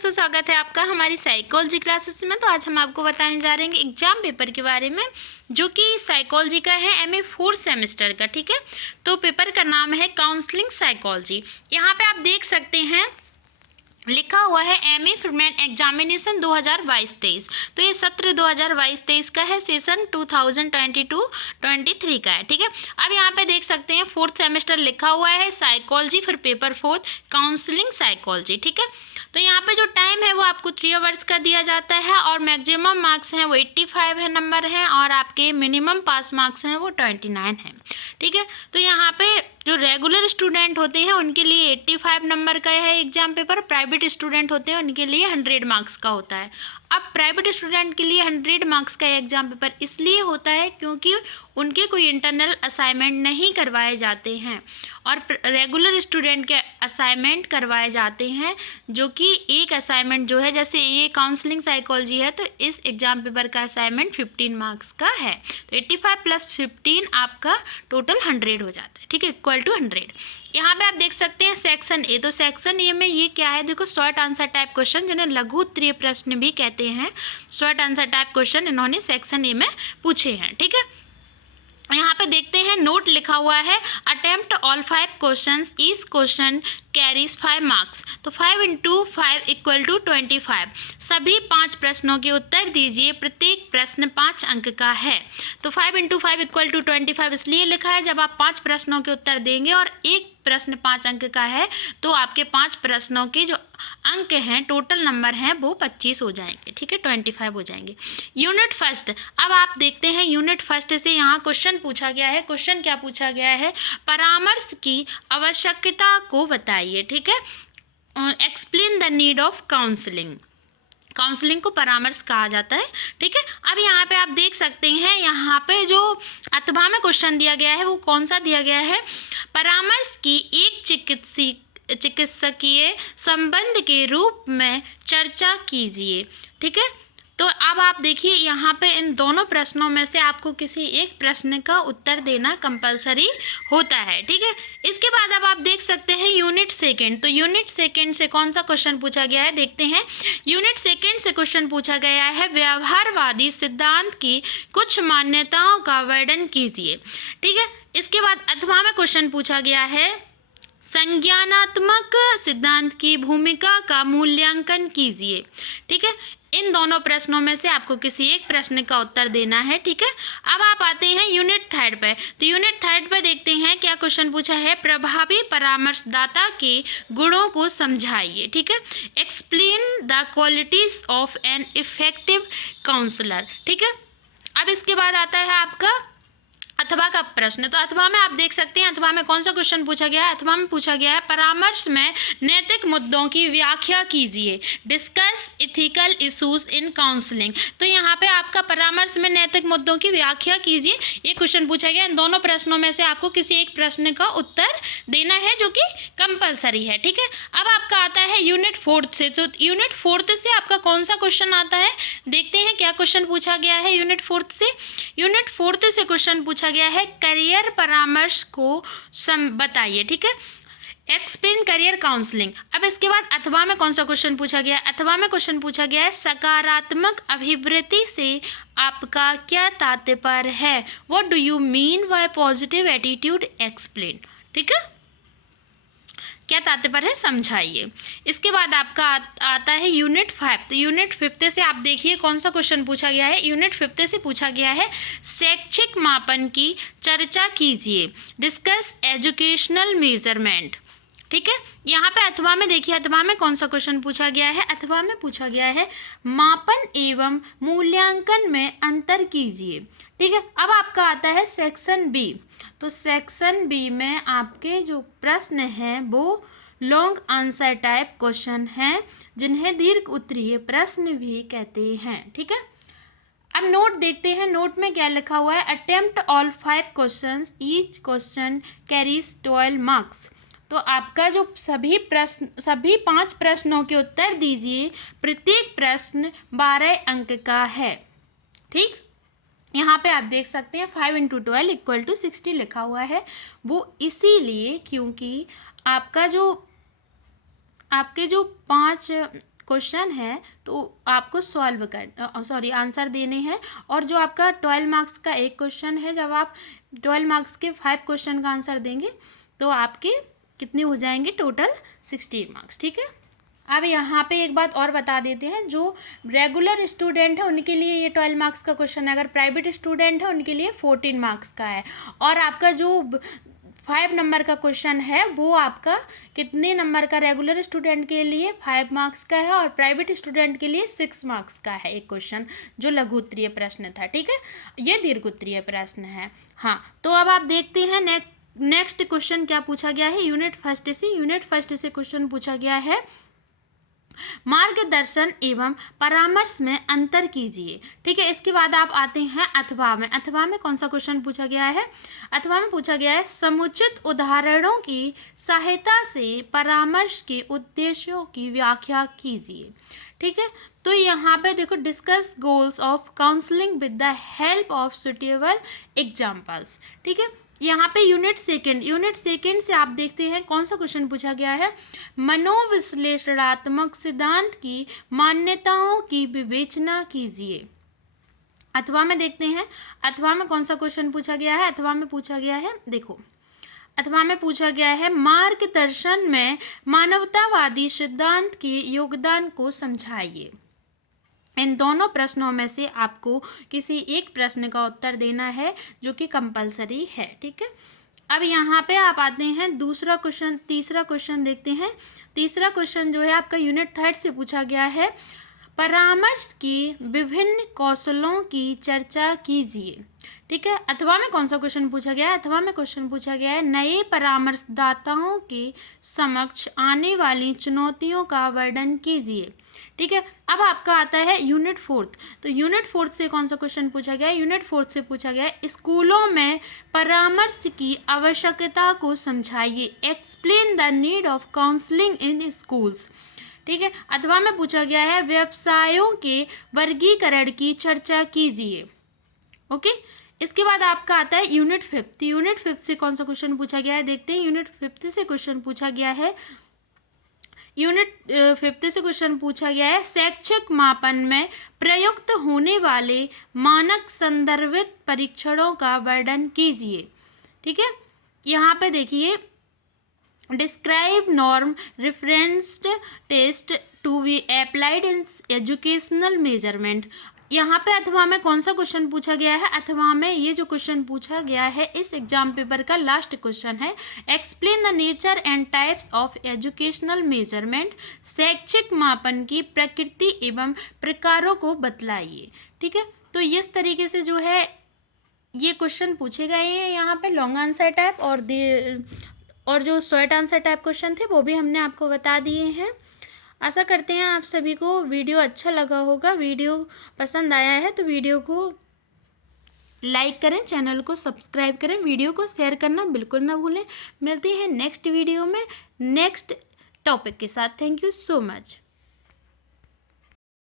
दोस्तों, स्वागत है आपका हमारी साइकोलॉजी क्लासेस में। तो आज हम आपको बताने जा रहे हैं एग्जाम पेपर के बारे में, जो कि साइकोलॉजी का है, एमए 4th सेमेस्टर का। ठीक है, तो पेपर का नाम है काउंसलिंग साइकोलॉजी। यहाँ पे आप देख सकते हैं लिखा हुआ है एमए परमानेंट एग्जामिनेशन 2022-23। तो ये सत्र 2022-23 का है, सेशन 2022-23 का है। ठीक है, अब यहाँ पे देख सकते हैं 4th सेमेस्टर लिखा हुआ है, साइकोलॉजी फिर पेपर 4 काउंसलिंग साइकोलॉजी। ठीक है, तो यहाँ पे जो टाइम है वो आपको 3 आवर्स का दिया जाता है और मैक्सिमम मार्क्स हैं वो 85 है नंबर है, और आपके मिनिमम पास मार्क्स हैं वो 29 है। ठीक है, तो यहाँ पे जो रेगुलर स्टूडेंट होते हैं उनके लिए 85 नंबर का है एग्जाम पेपर, प्राइवेट स्टूडेंट होते हैं उनके लिए 100 मार्क्स का होता है। अब प्राइवेट स्टूडेंट के लिए 100 मार्क्स का एग्जाम पेपर इसलिए होता है क्योंकि उनके कोई इंटरनल असाइनमेंट नहीं करवाए जाते हैं, और रेगुलर स्टूडेंट के असाइनमेंट करवाए जाते हैं, जो कि एक असाइनमेंट जो है, जैसे ये काउंसलिंग साइकोलॉजी है तो इस एग्जाम पेपर का असाइनमेंट 15 मार्क्स का है। तो 85 + 15 आपका टोटल 100 हो जाता है। ठीक है, इक्वल टू 100। यहाँ पे आप देख सकते हैं सेक्शन ए। तो सेक्शन ए में ये क्या है, देखो शॉर्ट आंसर टाइप क्वेश्चन, जिन्हें लघु उत्तरीय प्रश्न भी कहते हैं। शॉर्ट आंसर टाइप क्वेश्चन इन्होंने सेक्शन ए में पूछे हैं। ठीक है, यहाँ पे देखते हैं नोट लिखा हुआ है, attempt all 5 questions, each question carries 5 marks. तो 5 × 5 = 25। सभी 5 प्रश्नों के उत्तर दीजिए, प्रत्येक प्रश्न 5 अंक का है। तो 5 × 5 = 25 इसलिए लिखा है जब आप 5 प्रश्नों के उत्तर देंगे और एक प्रश्न 5 अंक का है तो आपके 5 प्रश्नों के जो अंक हैं, टोटल नंबर हैं, वो 25 हो जाएंगे। ठीक है, 25 हो जाएंगे। यूनिट फर्स्ट, अब आप देखते हैं यूनिट फर्स्ट से यहाँ क्वेश्चन पूछा गया है। क्वेश्चन क्या पूछा गया है, परामर्श की आवश्यकता को बताइए। ठीक है, explain the need of counselling. Counselling को परामर्श कहा जाता है। ठीक है, अब यहाँ पे आप देख सकते हैं, यहाँ पे जो अथवा में क्वेश्चन दिया गया है वो कौन सा दिया गया है, परामर्श की एक चिकित्सकीय संबंध के रूप में चर्चा कीजिए। ठीक है, तो अब आप देखिए यहाँ पे इन दोनों प्रश्नों में से आपको किसी एक प्रश्न का उत्तर देना कंपलसरी होता है। ठीक है, इसके बाद अब आप देख सकते हैं यूनिट सेकंड। तो यूनिट सेकंड से कौन सा क्वेश्चन पूछा गया है, देखते हैं। यूनिट सेकंड से क्वेश्चन पूछा गया है, व्यवहारवादी सिद्धांत की कुछ मान्यताओं का वर्णन कीजिए। ठीक है, इसके बाद अथवा में क्वेश्चन पूछा गया है, संज्ञानात्मक सिद्धांत की भूमिका का मूल्यांकन कीजिए। ठीक है, इन दोनों प्रश्नों में से आपको किसी एक प्रश्न का उत्तर देना है। ठीक है, अब आप आते हैं यूनिट थर्ड पे। तो यूनिट थर्ड पे देखते हैं क्या क्वेश्चन पूछा है, प्रभावी परामर्शदाता के गुणों को समझाइए। ठीक है, explain the qualities of an effective counsellor. ठीक है, अब इसके बाद आता है आपका अथवा का प्रश्न। तो अथवा में आप देख सकते हैं, अथवा में कौन सा क्वेश्चन पूछा गया है, अथवा में पूछा गया है, परामर्श में नैतिक मुद्दों की व्याख्या कीजिए। Discuss ethical issues in counselling. तो यहाँ पे आपका परामर्श में नैतिक मुद्दों की व्याख्या कीजिए, ये क्वेश्चन पूछा गया। इन दोनों प्रश्नों में से आपको किसी एक प्रश्न का उत्तर देना है, जो कि कंपलसरी है। ठीक है, अब आपका आता है यूनिट 4 से। तो यूनिट 4 से आपका कौन सा क्वेश्चन आता है, देखते हैं क्या क्वेश्चन पूछा गया है यूनिट 4 से। यूनिट 4 से क्वेश्चन पूछा गया है, करियर परामर्श को बताइए। ठीक है, एक्सप्लेन करियर काउंसलिंग। अब इसके बाद अथवा में कौन सा क्वेश्चन पूछा गया है, अथवा में क्वेश्चन पूछा गया है, सकारात्मक अभिवृत्ति से आपका क्या तात्पर्य है, what do you mean by positive attitude, explain. ठीक है, क्या तात्पर्य है, समझाइए। इसके बाद आपका आता है यूनिट 5। तो यूनिट 5 से आप देखिए कौन सा क्वेश्चन पूछा गया है। यूनिट 5 से पूछा गया है, शैक्षिक मापन की चर्चा कीजिए। Discuss educational measurement. ठीक है, यहाँ पे अथवा में देखिए, अथवा में कौन सा क्वेश्चन पूछा गया है, अथवा में पूछा गया है, मापन एवं मूल्यांकन में अंतर कीजिए। ठीक है, अब आपका आता है सेक्शन बी। तो सेक्शन बी में आपके जो प्रश्न हैं वो लॉन्ग आंसर टाइप क्वेश्चन हैं, जिन्हें दीर्घ उत्तरीय प्रश्न भी कहते हैं। ठीक है, अब नोट देखते हैं, नोट में क्या लिखा हुआ है, attempt all 5 questions, each question carries 12 marks. तो आपका जो सभी 5 प्रश्नों के उत्तर दीजिए, प्रत्येक प्रश्न 12 अंक का है। ठीक, यहाँ पे आप देख सकते हैं 5 × 12 = 60 लिखा हुआ है। वो इसीलिए क्योंकि आपके जो 5 क्वेश्चन है तो आपको आंसर देने हैं। और जो आपका 12 मार्क्स का एक क्वेश्चन है, जब आप 12 मार्क्स के 5 क्वेश्चन का आंसर देंगे तो आपके कितने हो जाएंगे, टोटल 16 मार्क्स। ठीक है, अब यहाँ पे एक बात और बता देते हैं, जो रेगुलर स्टूडेंट है उनके लिए ये 12 मार्क्स का क्वेश्चन है, अगर प्राइवेट स्टूडेंट है उनके लिए 14 मार्क्स का है। और आपका जो 5 नंबर का क्वेश्चन है वो आपका कितने नंबर का, रेगुलर स्टूडेंट के लिए 5 मार्क्स का है और प्राइवेट स्टूडेंट के लिए 6 मार्क्स का है एक क्वेश्चन, जो लघु उत्तरीय प्रश्न था। ठीक है, ये दीर्घ उत्तरीय प्रश्न है। हाँ, तो अब आप देखते हैं नेक्स्ट क्वेश्चन क्या पूछा गया है। यूनिट फर्स्ट से क्वेश्चन पूछा गया है, मार्गदर्शन एवं परामर्श में अंतर कीजिए। ठीक है, इसके बाद आप आते हैं अथवा में। अथवा में कौन सा क्वेश्चन पूछा गया है? अथवा में पूछा गया है, समुचित उदाहरणों की सहायता से परामर्श के उद्देश्यों की व्याख्या कीजिए। ठीक है, तो यहाँ पे देखो, discuss goals of counselling with the help of suitable examples. ठीक है, यहाँ पे यूनिट सेकेंड से आप देखते हैं कौन सा क्वेश्चन पूछा गया है, मनोविश्लेषणात्मक सिद्धांत की मान्यताओं की विवेचना कीजिए। अथवा में देखते हैं, अथवा में कौन सा क्वेश्चन पूछा गया है। अथवा में पूछा गया है, देखो अथवा में पूछा गया है, मार्गदर्शन में मानवतावादी सिद्धांत के योगदान को समझाइए। इन दोनों प्रश्नों में से आपको किसी एक प्रश्न का उत्तर देना है, जो कि कंपलसरी है। ठीक है, अब यहाँ पे आप आते हैं तीसरा क्वेश्चन देखते हैं। तीसरा क्वेश्चन जो है आपका यूनिट 3 से पूछा गया है, परामर्श की विभिन्न कौशलों की चर्चा कीजिए। ठीक है, अथवा में कौन सा क्वेश्चन पूछा गया है? अथवा में क्वेश्चन पूछा गया है, नए परामर्शदाताओं के समक्ष आने वाली चुनौतियों का वर्णन कीजिए। ठीक है, अब आपका आता है यूनिट 4। तो यूनिट 4 से कौन सा क्वेश्चन पूछा गया है? यूनिट 4 से पूछा गया है, स्कूलों में परामर्श की आवश्यकता को समझाइए। Explain the need of counselling in schools. ठीक है, अथवा में पूछा गया है, व्यवसायों के वर्गीकरण की चर्चा कीजिए। ओके, इसके बाद आपका आता है यूनिट 5। यूनिट 5 से कौन सा क्वेश्चन पूछा गया है, देखते हैं। यूनिट 5 से क्वेश्चन पूछा गया है, शैक्षिक मापन में प्रयुक्त होने वाले मानक संदर्भित परीक्षणों का वर्णन कीजिए। ठीक है, यहाँ पे देखिए, describe norm referenced test to be applied in educational measurement. यहाँ पे अथवा में कौन सा क्वेश्चन पूछा गया है? अथवा में ये जो क्वेश्चन पूछा गया है इस एग्जाम पेपर का लास्ट क्वेश्चन है, explain the nature and types of educational measurement. शैक्षिक मापन की प्रकृति एवं प्रकारों को बतलाइए। ठीक है, तो इस तरीके से जो है ये क्वेश्चन पूछे गए हैं यहाँ पे, लॉन्ग आंसर टाइप और जो शॉर्ट आंसर टाइप क्वेश्चन थे वो भी हमने आपको बता दिए हैं। आशा करते हैं आप सभी को वीडियो अच्छा लगा होगा। वीडियो पसंद आया है तो वीडियो को लाइक करें, चैनल को सब्सक्राइब करें, वीडियो को शेयर करना बिल्कुल ना भूलें। मिलते हैं नेक्स्ट वीडियो में नेक्स्ट टॉपिक के साथ। Thank you so much.